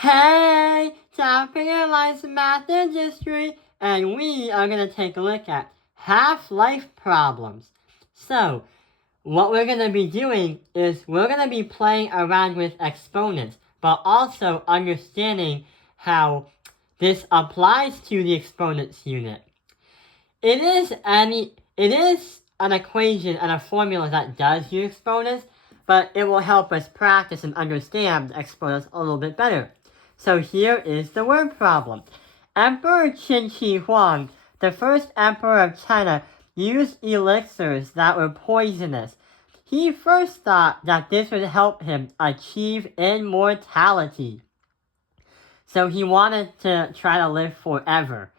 Hey, time for your life's math and history, and we are going to take a look at half-life problems. So, what we're going to be doing is we're going to be playing around with exponents, but also understanding how this applies to the exponents unit. It is an equation and a formula that does use exponents, but it will help us practice and understand exponents a little bit better. So here is the word problem. Emperor Qin Shi Huang, the first emperor of China, used elixirs that were poisonous. He first thought that this would help him achieve immortality. So he wanted to try to live forever.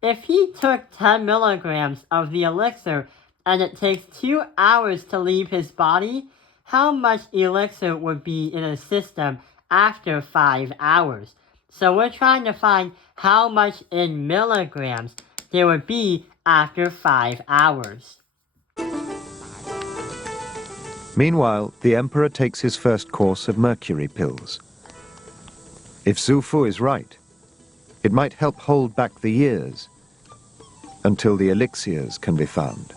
If he took 10 milligrams of the elixir and it takes 2 hours to leave his body, how much elixir would be in his system after 5 hours? So we're trying to find how much in milligrams there would be after 5 hours. Meanwhile, the emperor takes his first course of mercury pills. If Xu Fu is right, it might help hold back the years until the elixirs can be found.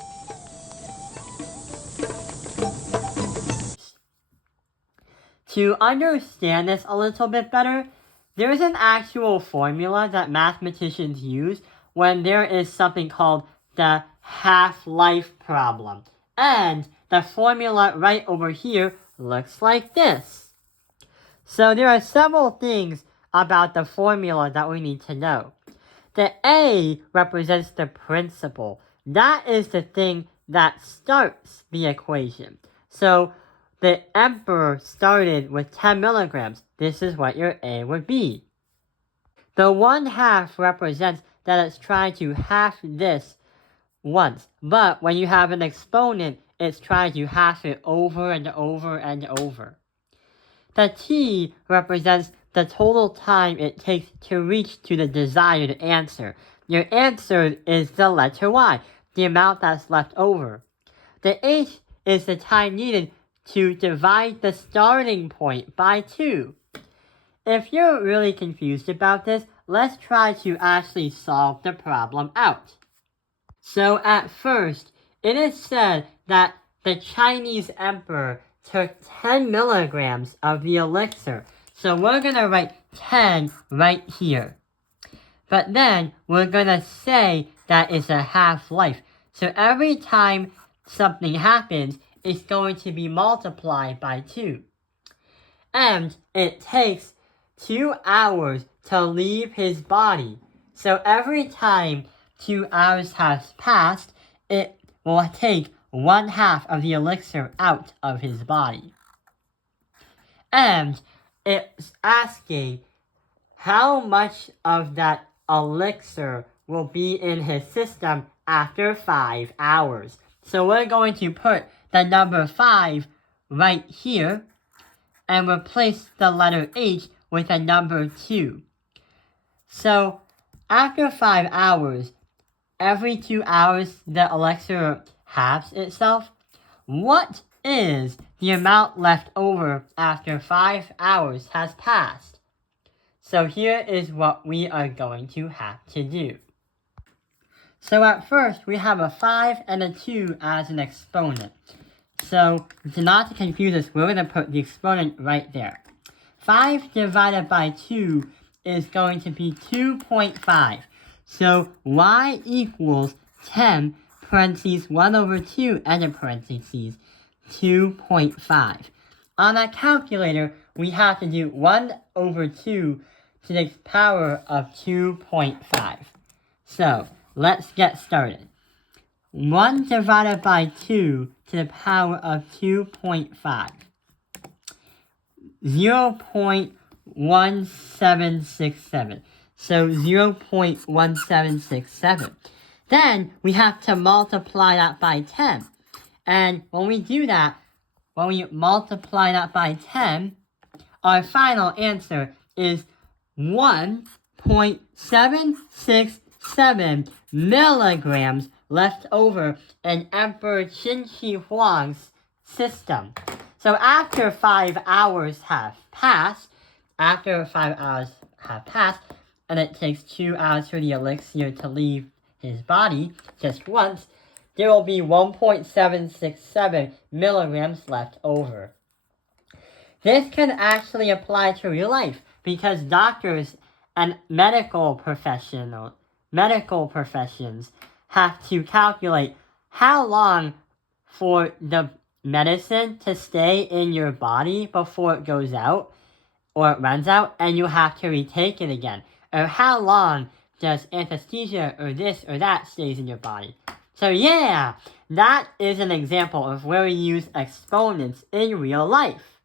To understand this a little bit better, there's an actual formula that mathematicians use when there is something called the half-life problem. And the formula right over here looks like this. So there are several things about the formula that we need to know. The A represents the principle. That is the thing that starts the equation. So the emperor started with 10 milligrams. This is what your A would be. The 1/2 represents that it's trying to half this once. But when you have an exponent, it's trying to half it over and over and over. The T represents the total time it takes to reach to the desired answer. Your answer is the letter Y, the amount that's left over. The H is the time needed to divide the starting point by 2. If you're really confused about this, let's try to actually solve the problem out. So at first, it is said that the Chinese emperor took 10 milligrams of the elixir. So we're going to write 10 right here. But then we're going to say that it's a half-life. So every time something happens, it's going to be multiplied by 2. And it takes 2 hours to leave his body. So every time 2 hours has passed, it will take 1/2 of the elixir out of his body. And it's asking how much of that elixir will be in his system after 5 hours. So we're going to put the number 5 right here and replace the letter H with a number 2. So after 5 hours, every 2 hours the elixir halves itself. What is the amount left over after 5 hours has passed? So here is what we are going to have to do. So at first, we have a 5 and a 2 as an exponent. So not to confuse us, we're going to put the exponent right there. 5 divided by 2 is going to be 2.5. So y equals 10 parentheses 1 over 2 and a parentheses 2.5. On a calculator, we have to do 1 over 2 to the power of 2.5. So let's get started. 1 divided by 2 to the power of 2.5. 0.1767. So 0.1767. Then we have to multiply that by 10. And when we do that, when we multiply that by 10, our final answer is 1.767 milligrams left over in Emperor Qin Shi Huang's system. So after 5 hours have passed, after 5 hours have passed, and it takes 2 hours for the elixir to leave his body just once, there will be 1.767 milligrams left over. This can actually apply to real life because doctors and medical professions have to calculate how long for the medicine to stay in your body before it goes out or it runs out and you have to retake it again. Or how long does anesthesia or this or that stays in your body. So yeah, that is an example of where we use exponents in real life.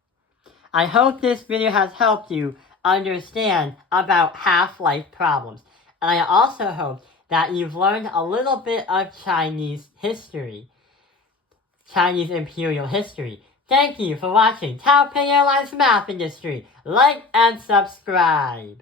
I hope this video has helped you understand about half-life problems. And I also hope that you've learned a little bit of Chinese history. Chinese imperial history. Thank you for watching Taoping Airlines Math Industry. Like and subscribe.